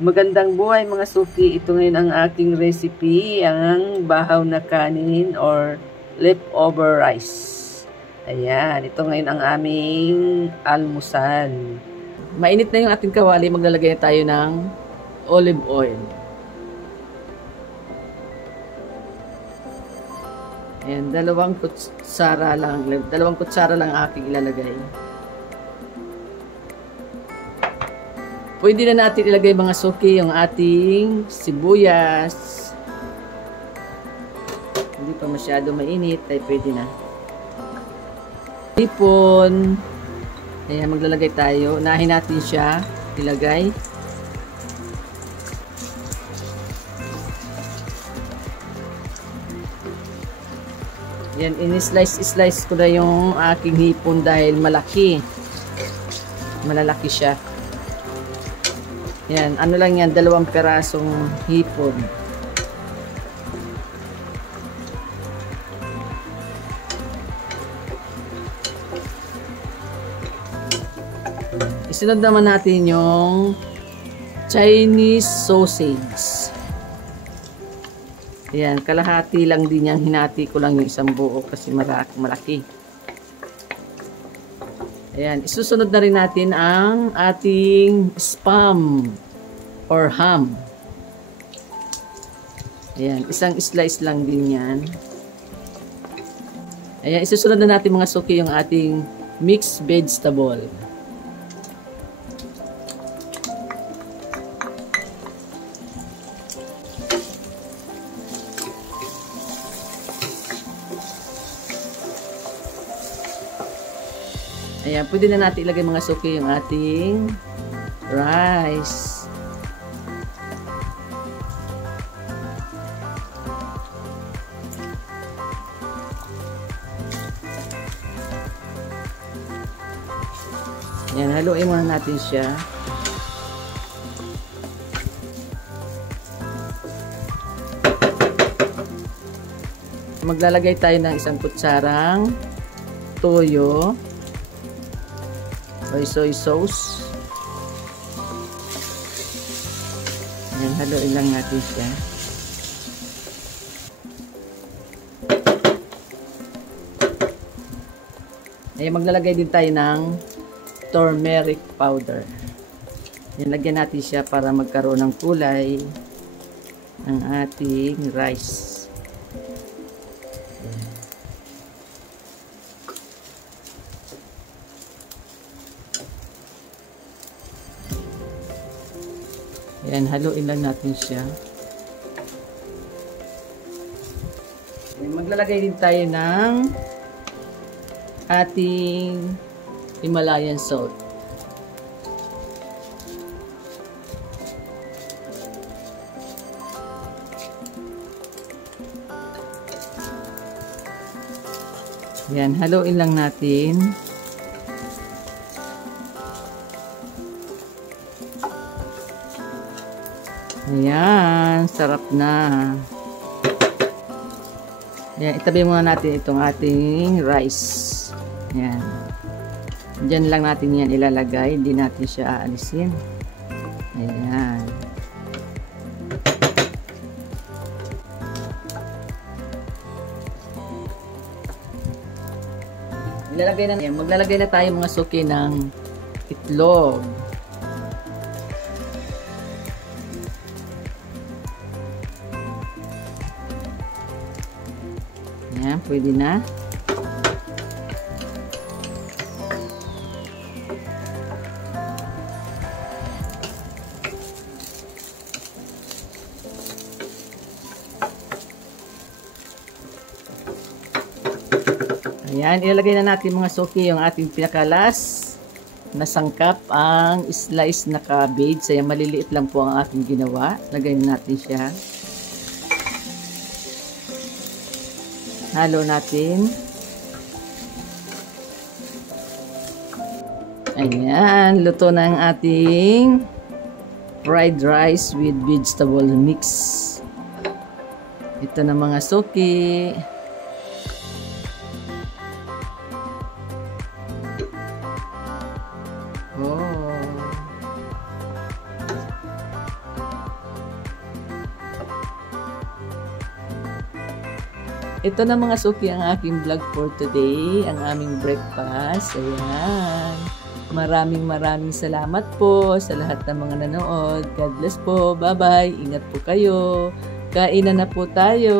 Magandang buhay mga suki. Ito ngayon ang aking recipe, ang bahaw na kanin or leftover rice. Ayan, ito ngayon ang aming almusal. Mainit na yung ating kawali, maglalagay na tayo ng olive oil. Ayan, dalawang kutsara lang aking ilalagay. Pwede na natin ilagay mga suki yung ating sibuyas. Hindi pa masyado mainit, ay pwede na. Hipon. Ayan, maglalagay tayo. Unahin natin siya ilagay. Ayan, in-slice ko na yung aking hipon dahil malaki. Malalaki siya. Yan, ano lang yan, 2 perasong hipon. Isunod naman natin yung Chinese sausage. Yan, kalahati lang din yan. Hinati ko lang yung isang buo kasi malaki. Ayan, isusunod na rin natin ang ating spam or ham. Ayan, isang slice lang din yan. Ayan, isusunod na natin mga suki yung ating mixed vegetable. Ayan, pwede na natin ilagay mga suki yung ating rice. Ayan, haluin muna natin siya. Maglalagay tayo ng 1 kutsarang toyo. Soy sauce. Ayan, haluin lang natin siya. Ayan, maglalagay din tayo ng turmeric powder. Ayan, lagyan natin siya para magkaroon ng kulay ang ating rice. Ayan, haluin lang natin siya. Ayan, maglalagay din tayo ng ating Himalayan salt. Ayan, haluin lang natin. Ayan, sarap na. Ayan, itabi muna natin itong ating rice. Ayan. Diyan lang natin yan ilalagay. Hindi natin siya aalisin. Ayan. Maglalagay na tayo mga suki ng itlog. Ayan, pwede na. Ayan, ilalagay na natin mga suki yung ating pinakalas na sangkap, ang slice na cabbage. Ayan, maliliit lang po ang aking ginawa. Lagay na natin siya. Halo natin. Ayan, luto na ang ating fried rice with vegetable mix. Ito na mga suki. Oh. Ito na mga suki ang aking vlog for today, ang aming breakfast. Ayan. Maraming salamat po sa lahat ng mga nanood. God bless po. Bye-bye. Ingat po kayo. Kainan na po tayo.